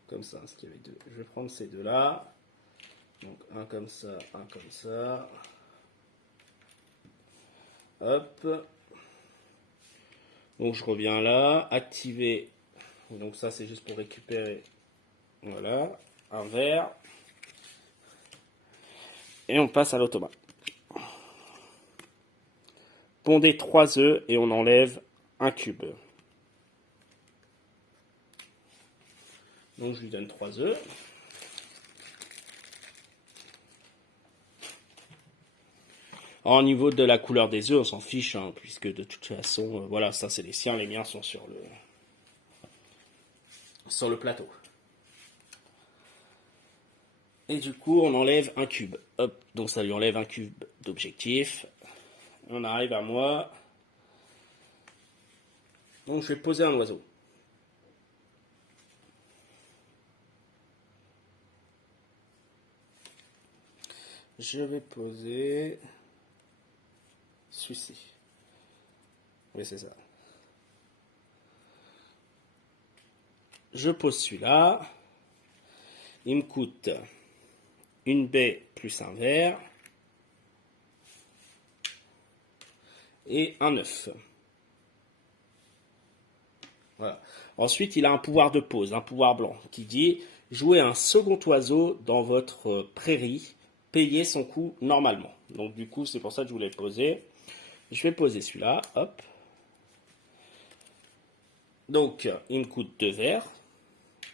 Comme ça, parce qu'il y avait deux. Je vais prendre ces deux-là. Donc, un comme ça, un comme ça. Hop. Donc, je reviens là. Activer. Donc, ça, c'est juste pour récupérer. Voilà. Un verre. Et on passe à l'automate. Pondez 3 œufs et on enlève un cube. Donc, je lui donne 3 œufs. Au niveau de la couleur des œufs, on s'en fiche, hein, puisque de toute façon, voilà, ça c'est les siens, les miens sont sur le plateau. Et du coup, on enlève un cube. Hop, donc ça lui enlève un cube d'objectif. On arrive à moi. Donc je vais poser un oiseau. Je vais poser celui-ci. Oui, c'est ça. Je pose celui-là. Il me coûte une baie plus un verre. Et un œuf. Voilà. Ensuite, il a un pouvoir de pause, un pouvoir blanc, qui dit jouez un second oiseau dans votre prairie, payez son coût normalement. Donc du coup, c'est pour ça que je voulais le poser. Je vais poser celui-là, hop. Donc, il me coûte 2 verres.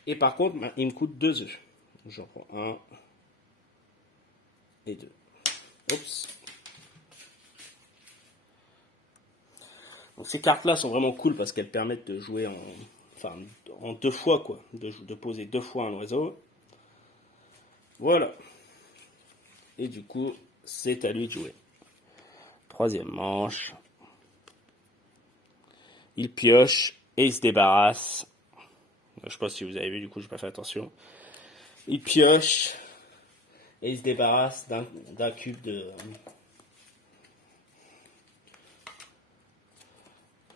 Et par contre, il me coûte 2 œufs. J'en prends 1 et 2. Oups. Donc, ces cartes-là sont vraiment cool parce qu'elles permettent de jouer en 2 fois, quoi. De poser 2 fois un oiseau. Voilà. Et du coup, c'est à lui de jouer. Troisième manche. Il pioche et il se débarrasse. Je sais pas si vous avez vu, du coup, je n'ai pas fait attention. Il pioche et il se débarrasse d'un cube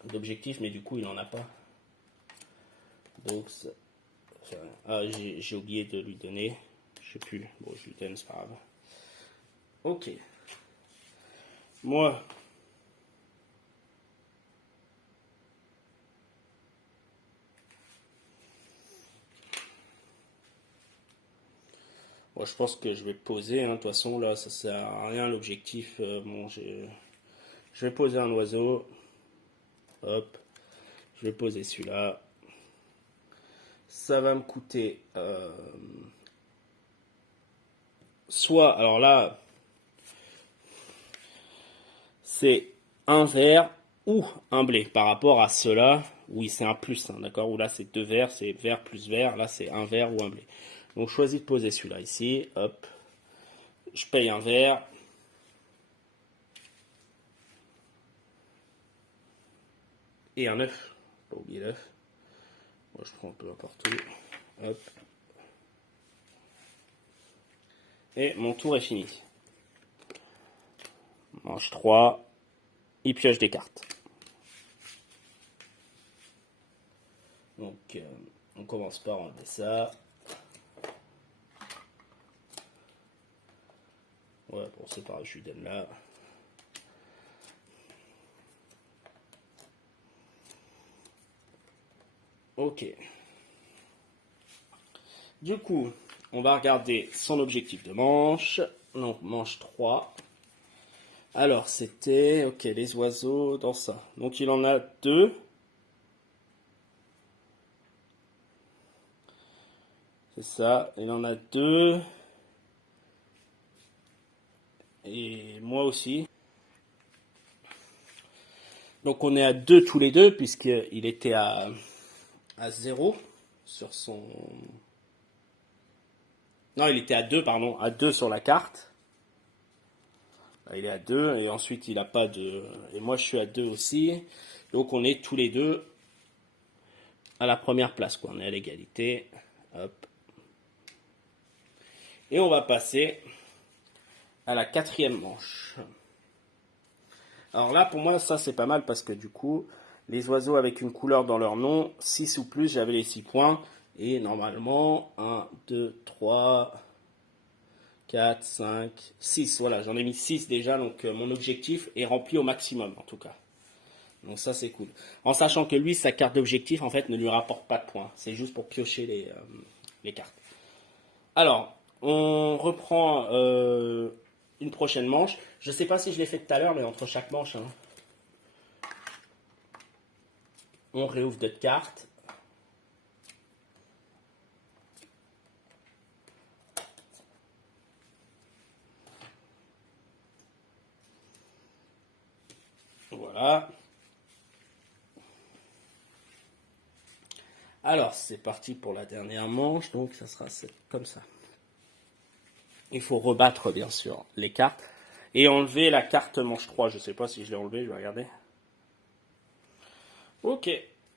d'objectif, mais du coup, il n'en a pas. Donc, j'ai oublié de lui donner. Je sais plus. Bon, je lui donne, c'est pas grave. Ok. Moi, je pense que je vais poser. De toute façon, là, ça sert à rien l'objectif. Bon, je vais poser un oiseau. Hop. Je vais poser celui-là. Ça va me coûter soit, alors là, c'est un vert ou un blé par rapport à cela. Oui, c'est un plus, hein, d'accord. Ou là, c'est 2 verts, c'est vert plus vert. Là, c'est un vert ou un blé. Donc, je choisis de poser celui-là ici. Hop. Je paye un vert. Et un œuf. Pas oublier l'œuf. Moi, je prends un peu n'importe où. Hop. Et mon tour est fini. Manche 3. Il pioche des cartes. Donc, on commence par enlever ça. Ouais, bon, c'est pareil, je lui donne là. Ok. Du coup, on va regarder son objectif de manche. Donc, manche 3. Alors, c'était... Ok, les oiseaux dans ça. Donc, il en a 2. C'est ça, il en a 2. Et moi aussi. Donc, on est à 2 tous les deux, puisqu'il était à 0 sur son... Non, il était à 2, pardon, à 2 sur la carte. Là, il est à 2, et ensuite il n'a pas de... Et moi je suis à 2 aussi. Donc on est tous les deux à la première place, quoi. On est à l'égalité. Hop. Et on va passer à la 4e manche. Alors là, pour moi, ça c'est pas mal parce que du coup, les oiseaux avec une couleur dans leur nom, 6 ou plus, j'avais les 6 points. Et normalement, 1, 2, 3... 4, 5, 6, voilà, j'en ai mis 6 déjà, donc mon objectif est rempli au maximum en tout cas. Donc ça c'est cool. En sachant que lui, sa carte d'objectif en fait ne lui rapporte pas de points, c'est juste pour piocher les cartes. Alors, on reprend une prochaine manche. Je ne sais pas si je l'ai fait tout à l'heure, mais entre chaque manche, hein, on réouvre d'autres cartes. Voilà. Alors, c'est parti pour la dernière manche, donc ça sera comme ça. Il faut rebattre, bien sûr, les cartes. Et enlever la carte manche 3. Je ne sais pas si je l'ai enlevée, je vais regarder. Ok.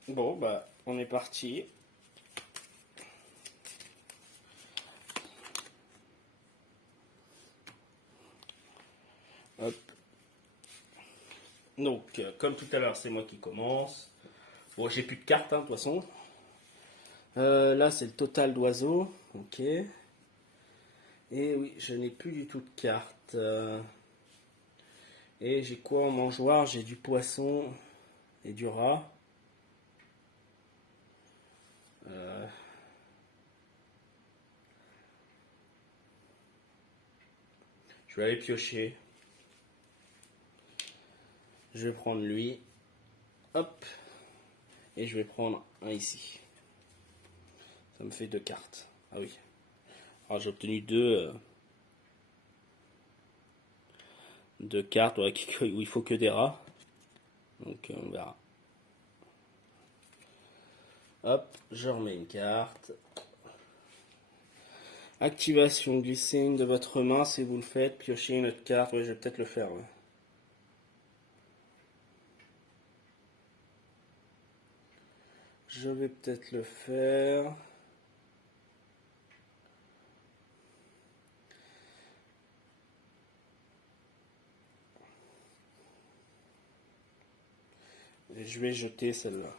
Bon, bah, on est parti. Hop. Donc, comme tout à l'heure, c'est moi qui commence. Bon, j'ai plus de cartes, hein, de toute façon. Là, c'est le total d'oiseaux. Ok. Et oui, je n'ai plus du tout de cartes. Et j'ai quoi en mangeoire? J'ai du poisson et du rat. Je vais aller piocher. Je vais prendre lui. Hop. Et je vais prendre un ici. Ça me fait 2 cartes. Ah oui. Alors j'ai obtenu deux cartes où il faut que des rats. Donc on verra. Hop, je remets une carte. Activation, glissez une de votre main si vous le faites. Piochez une autre carte. Ouais, je vais peut-être le faire. Ouais. Je vais peut-être le faire. Et je vais jeter celle-là.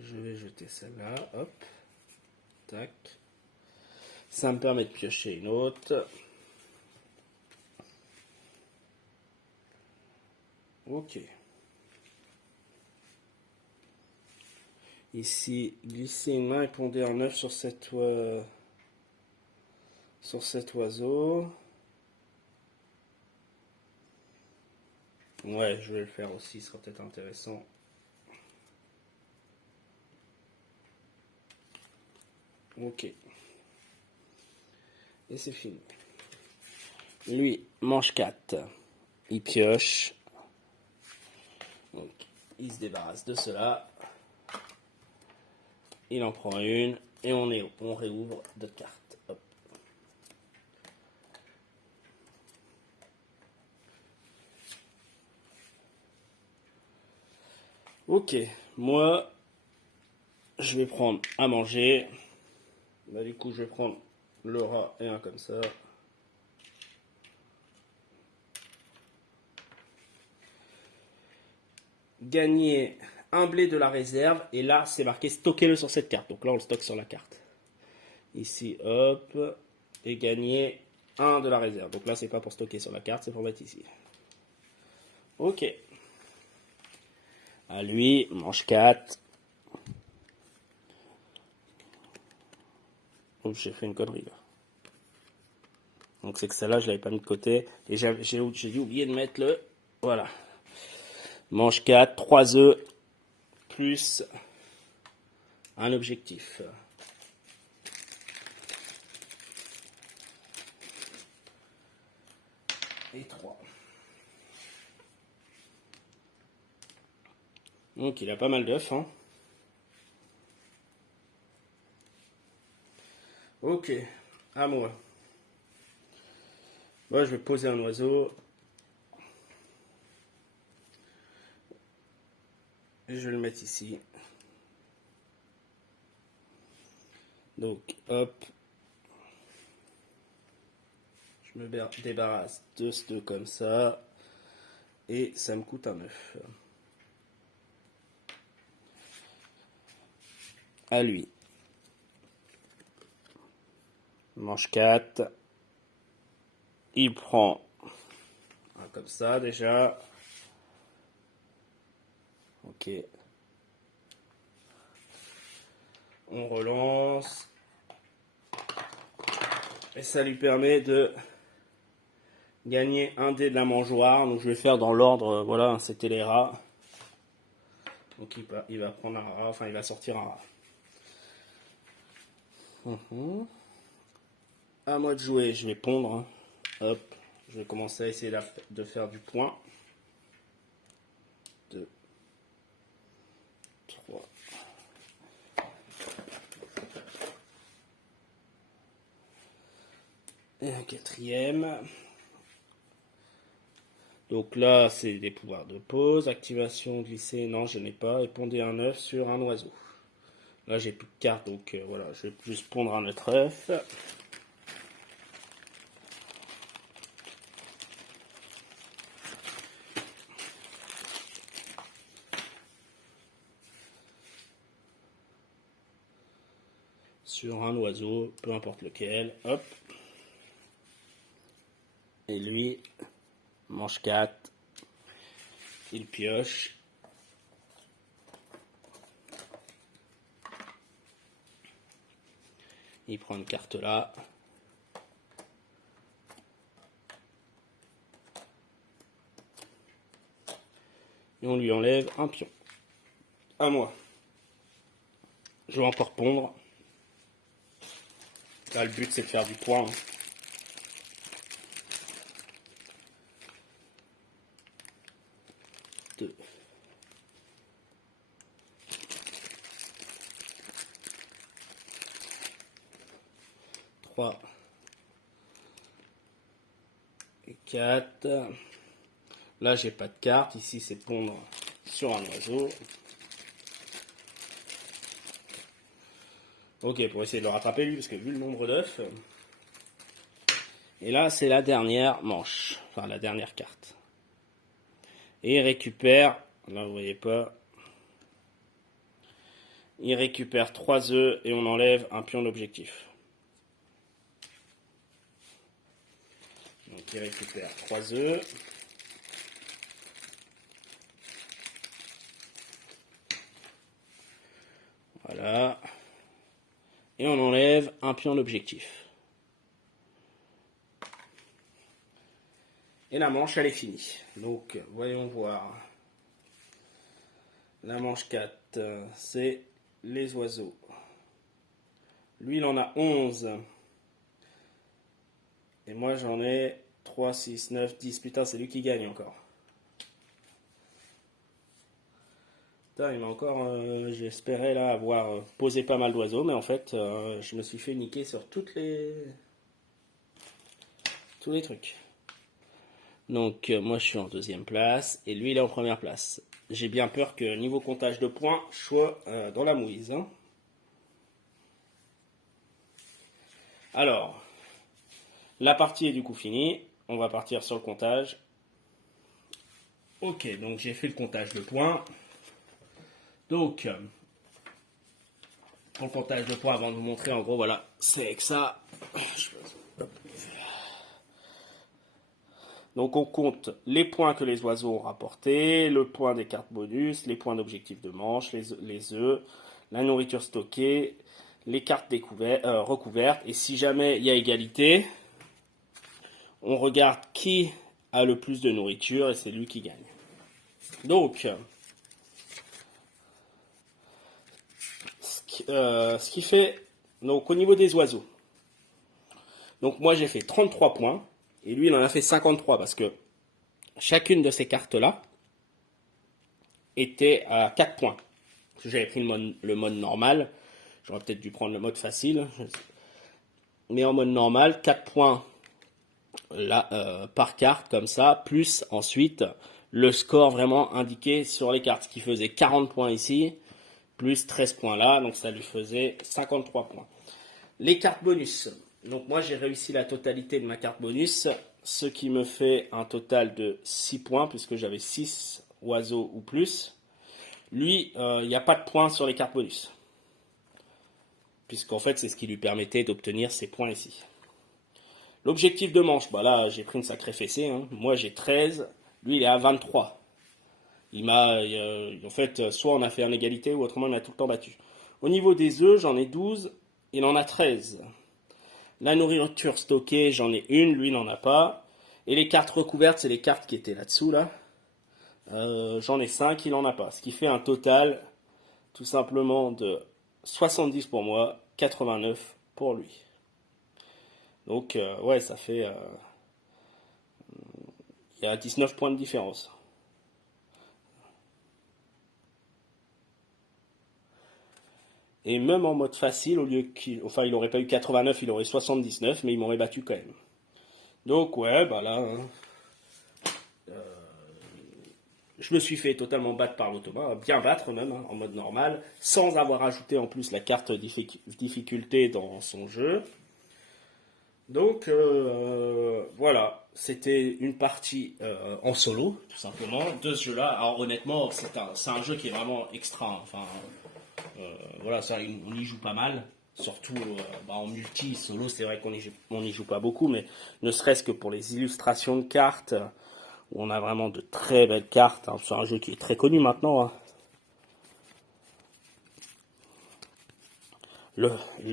Je vais jeter celle-là. Hop. Tac. Ça me permet de piocher une autre. Ok. Ici, glissez une main et pondez un œuf sur cet oiseau. Ouais, je vais le faire aussi, ce sera peut-être intéressant. Ok. Et c'est fini. Lui, manche 4. Il pioche. Donc, il se débarrasse de cela. Il en prend une. Et on réouvre d'autres cartes. Hop. Ok. Moi, je vais prendre à manger. Bah, du coup, je vais prendre le rat et un comme ça. Gagner un blé de la réserve. Et là, c'est marqué stockez-le sur cette carte. Donc là, on le stocke sur la carte. Ici, hop. Et gagner un de la réserve. Donc là, c'est pas pour stocker sur la carte, c'est pour mettre ici. Ok. À lui, manche 4. Oups, j'ai fait une connerie là. Donc c'est que celle-là, je l'avais pas mis de côté. Et j'ai oublié de mettre le... Voilà. Manche 4, 3 œufs, plus un objectif. Et 3. Donc il a pas mal d'œufs. Hein. Ok, à moi. Moi, je vais poser un oiseau. Et je vais le mettre ici. Donc, hop. Je me débarrasse de ce deux comme ça. Et ça me coûte un œuf. À lui. Manche 4. Il prend un comme ça déjà. Ok. On relance. Et ça lui permet de gagner un dé de la mangeoire. Donc je vais faire dans l'ordre, voilà, c'était les rats. Donc il va prendre un rat, enfin il va sortir un rat. À moi de jouer, je vais pondre. Hein. Hop, je vais commencer à essayer de faire du point. 2, 3. Et un quatrième. Donc là, c'est des pouvoirs de pause. Activation, glisser, non, je n'ai pas. Et pondez un œuf sur un oiseau. Là, j'ai plus de cartes, donc voilà, je vais juste pondre un autre œuf. Sur un oiseau, peu importe lequel. Hop. Et lui, manche 4. Il pioche. Il prend une carte là. Et on lui enlève un pion. À moi. Je vais encore pondre. Là, le but, c'est de faire du point. 2. 3. Et 4. Là, j'ai pas de carte. Ici, c'est pondre sur un oiseau. Ok, pour essayer de le rattraper lui, parce que vu le nombre d'œufs. Et là, c'est la dernière manche. Enfin, la dernière carte. Et il récupère, là vous voyez pas, il récupère 3 œufs et on enlève un pion d'objectif. Donc il récupère 3 œufs. Voilà. Et on enlève un pion d'objectif. Et la manche, elle est finie. Donc, voyons voir. La manche 4, c'est les oiseaux. Lui, il en a 11. Et moi, j'en ai 3, 6, 9, 10. Putain, c'est lui qui gagne encore. Putain, il m'a encore... j'espérais là avoir posé pas mal d'oiseaux. Mais en fait, je me suis fait niquer sur tous les trucs. Donc moi je suis en deuxième place et lui il est en première place. J'ai bien peur que niveau comptage de points, je sois dans la mouise. Hein. Alors, la partie est du coup finie. On va partir sur le comptage. Ok, donc j'ai fait le comptage de points. Donc, pour le comptage de points, avant de vous montrer, en gros, voilà, c'est avec ça. Donc on compte les points que les oiseaux ont rapportés, le point des cartes bonus, les points d'objectif de manche, les œufs, la nourriture stockée, les cartes recouvertes. Et si jamais il y a égalité, on regarde qui a le plus de nourriture et c'est lui qui gagne. Donc, ce qui fait, donc au niveau des oiseaux, donc moi j'ai fait 33 points. Et lui, il en a fait 53 parce que chacune de ces cartes-là était à 4 points. J'avais pris le mode normal. J'aurais peut-être dû prendre le mode facile. Mais en mode normal, 4 points là, par carte, comme ça. Plus ensuite le score vraiment indiqué sur les cartes. Ce qui faisait 40 points ici, plus 13 points là. Donc ça lui faisait 53 points. Les cartes bonus. Donc moi j'ai réussi la totalité de ma carte bonus, ce qui me fait un total de 6 points puisque j'avais 6 oiseaux ou plus. Lui, il n'y a pas de points sur les cartes bonus. Puisqu'en fait c'est ce qui lui permettait d'obtenir ces points ici. L'objectif de manche, bah là j'ai pris une sacrée fessée. Hein. Moi j'ai 13, lui il est à 23. En fait, soit on a fait en égalité ou autrement on a tout le temps battu. Au niveau des œufs, j'en ai 12, il en a 13. La nourriture stockée, j'en ai une, lui n'en a pas. Et les cartes recouvertes, c'est les cartes qui étaient là-dessous, là. J'en ai 5, il n'en a pas. Ce qui fait un total, tout simplement, de 70 pour moi, 89 pour lui. Donc, ouais, ça fait... il y a 19 points de différence. Et même en mode facile, au lieu qu'il... Enfin, il n'aurait pas eu 89, il aurait 79, mais il m'aurait battu quand même. Donc, ouais, bah là... Hein. Je me suis fait totalement battre par l'automa, bien battre même, hein, en mode normal, sans avoir ajouté en plus la carte difficulté dans son jeu. Donc voilà, c'était une partie en solo, tout simplement, de ce jeu-là. Alors honnêtement, c'est un jeu qui est vraiment extra. Enfin, voilà, ça, on y joue pas mal. Surtout en multi, solo, c'est vrai qu'on n'y joue pas beaucoup, mais ne serait-ce que pour les illustrations de cartes, où on a vraiment de très belles cartes. Hein. C'est un jeu qui est très connu maintenant. Hein.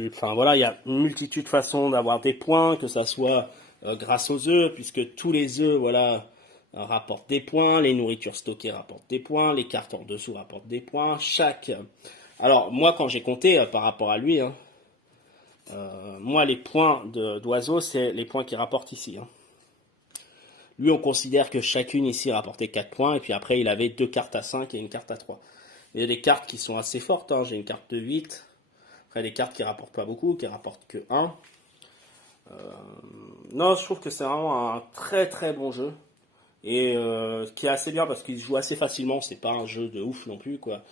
Enfin voilà, il y a une multitude de façons d'avoir des points, que ça soit grâce aux œufs, puisque tous les œufs, voilà, rapportent des points, les nourritures stockées rapportent des points, les cartes en dessous rapportent des points, Alors, moi, quand j'ai compté par rapport à lui, hein, moi, les points d'oiseau, c'est les points qui rapportent ici. Hein. Lui, on considère que chacune ici rapportait 4 points, et puis après, il avait 2 cartes à 5 et une carte à 3. Il y a des cartes qui sont assez fortes, hein. J'ai une carte de 8, après des cartes qui rapportent pas beaucoup, qui rapportent que 1. Non, je trouve que c'est vraiment un très très bon jeu, et qui est assez bien parce qu'il se joue assez facilement, c'est pas un jeu de ouf non plus, quoi.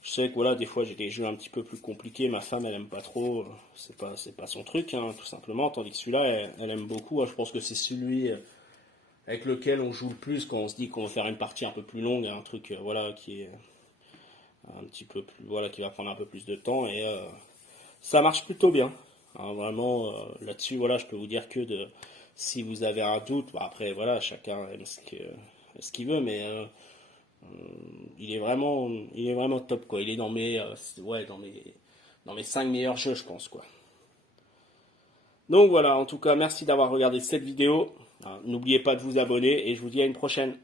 Je sais que voilà, des fois j'ai des jeux un petit peu plus compliqués, ma femme elle aime pas trop, c'est pas son truc, hein, tout simplement, tandis que celui-là elle aime beaucoup, hein. Je pense que c'est celui avec lequel on joue le plus quand on se dit qu'on va faire une partie un peu plus longue, un truc voilà qui est un petit peu plus, voilà, qui va prendre un peu plus de temps, et ça marche plutôt bien. Hein, vraiment là-dessus, voilà, je peux vous dire que si vous avez un doute, bah, après voilà, chacun aime ce qu'il veut, mais il est vraiment top, quoi. Il est dans mes 5 meilleurs jeux, je pense, quoi. Donc voilà, en tout cas, merci d'avoir regardé cette vidéo. N'oubliez pas de vous abonner et je vous dis à une prochaine.